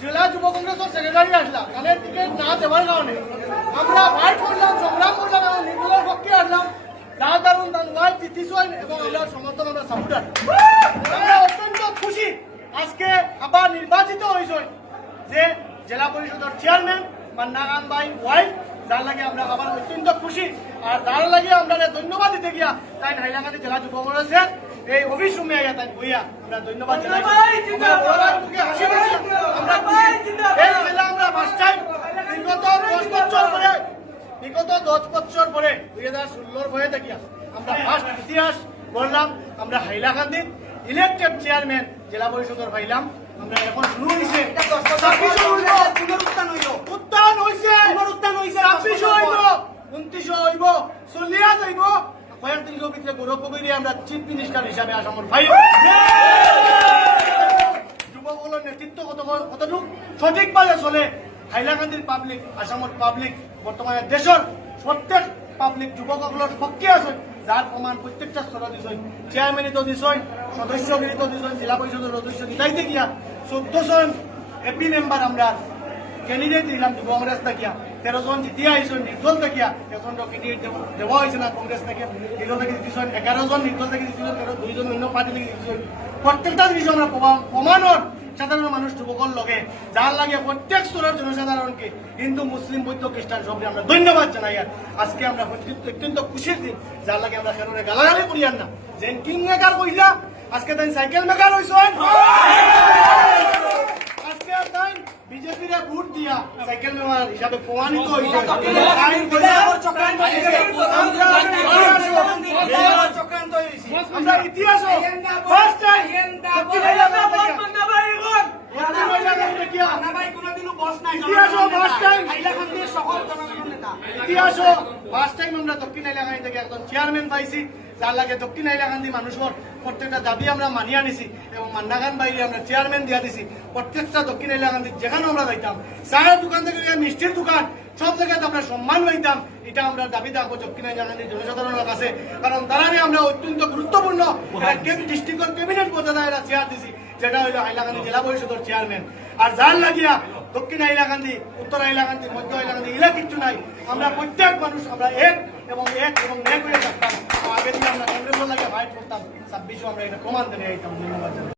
জেলা যুব কংগ্রেসের সেক্রেটারি আসলাম কানের টিকিট না দেওয়ার কারণে আমরা ফাইট করলাম সংগ্রাম করলাম এবং নির্মূলের পক্ষে আসলাম রাজ দারুণ দানওয়াল তিতিসন এবং আমরা সমর্থন আমরা সাপোর্টার আমরা অত্যন্ত খুশি আজকে আবার নির্বাচিত হয়েছে যে জেলা পরিষদের চেয়ারম্যান মান্না খান ভাই ওয়াইফ যার লাগে আমরা আবার অত্যন্ত খুশি। আর তার লাগে আমরা ধন্যবাদ দিতে গিয়া তাই হাইলাকান্দি জেলা যুব কংগ্রেসের এই অফিস রুমে আইয়া তাই বইয়া আমরা ধন্যবাদ জানাই আমরা বড় ভাই মুখে হাসি খুশি, আমরা খুশি। এই জেলা আমরা ফার্স্ট টাইম বিগত দশ বছর পরে বিগত দশ বছর পরে দুই হাজার ষোলোর বয়ে দেখিয়া আমরা ফার্স্ট ইতিহাস বললাম আমরা হাইলাকান্দি ইলেকটেড চেয়ারম্যান জেলা পরিষদের পাইলাম আমরা এখন শুরু হয়েছে ছাব্বিশে হইব, উত্থান হয়েছে পুনরুত্থান হইব উনত্রিশে হইব। চল্লিয়া যাইব কয়েকদিনের ভিতরে গৌরব গগৈরে আমরা চিফ মিনিস্টার হিসাবে আসামর নেতৃত্ব কত কতটুক সঠিকভাবে চলে হাইলাকান্দির পাবলিক আসামর পাবলিক বর্তমানে দেশের প্রত্যেক পাবলিক যুবকসকলের পক্ষে আছে যার প্রমাণ প্রত্যেকটা স্তরে দিছই চেয়ারম্যানিত দিছই সদস্যগিরিত দিছই জেলা পরিষদের সদস্য দিতাইতে গিয়া চোদ্দজন এপি মেম্বার আমরা ক্যান্ডিডেট দিলাম কংগ্রেস থাকিয়া তেরো জন জিতিয়া আইসন নির্দল থাকিয়া এখন ক্যান্ডিডেট দেওয়া হয়েছে না কংগ্রেস থেকে নির্দল থেকে দিচ্ছেন এগারো জন নির্দল থেকে দিচ্ছেন তেরো দুইজন অন্য পার্টি থেকে দিচ্ছেন প্রত্যেকটা জিনিস আমরা প্রমাণ প্রমাণর সাধারণ মানুষ যুবকর লগে যার লাগে প্রত্যেক স্তরের জনসাধারণকে হিন্দু মুসলিম বৌদ্ধ খ্রিস্টান সবকে আমরা ধন্যবাদ জানাই। আর আজকে আমরা অত্যন্ত খুশির দিন। যার লাগে আমরা সেখানে গালাগালি করি আর না। যেন কিং মেকার কইলা আজকে তাই সাইকেল মেকার হইছেন। আজকে তাই বিজেপির ভোট দিয়া সাইকেল মেকার হিসাবে প্রমাণিত হইছে। আইন কইলা চক্রান্ত হইছে। চক্রান্ত হইছে। আমরা ইতিহাস ফার্স্ট টাইম দক্ষিণ এলাকা থেকে দক্ষিণ এলাকা থেকে ভাই সকল জনগণের নেতা। ইতিহাস ফার্স্ট টাইম আমরা দক্ষিণ এলাকায় থেকে একজন চেয়ারম্যান পাইছি। যার লাগে দক্ষিণ এলাকান্দি মানুষের প্রত্যেকটা দাবি আমরা মানিয়ে আনিছি এবং মান্নাগান বাইরে আমরা চেয়ারম্যান দিয়া দিছি। প্রত্যেকটা দক্ষিণ এলাকান্দি যেখানে আমরা যাইতাম চায়ের দোকান থেকে মিষ্টির দোকান সব জায়গাতে আমরা সম্মান পাইতাম। এটা আমরা দাবি থাকব দক্ষিণ এলাকান্দির জনসাধারণের কাছে। কারণ তারারে আমরা অত্যন্ত গুরুত্বপূর্ণ ডিস্ট্রিক্টের ক্যাবিনেট পর্যায়ে চেয়ার দিছি। যেটা হইল হাইলাকান্দি জেলা পরিষদের চেয়ারম্যান। আর যার লাগিয়া দক্ষিণ হাইলাকান্দি উত্তর হাইলাকান্দি মধ্য হাইলাকান্দি এগুলা কিচ্ছু নাই। আমরা প্রত্যেক মানুষ, আমরা এক এবং এক এবং এক হয়ে থাকতাম। আগে আমরা কংগ্রেসের লাগিয়ে ফাইট করতাম, ছাব্বিশও আমরা এটা প্রমাণ দিয়ে আইতাম ধন্যবাদ।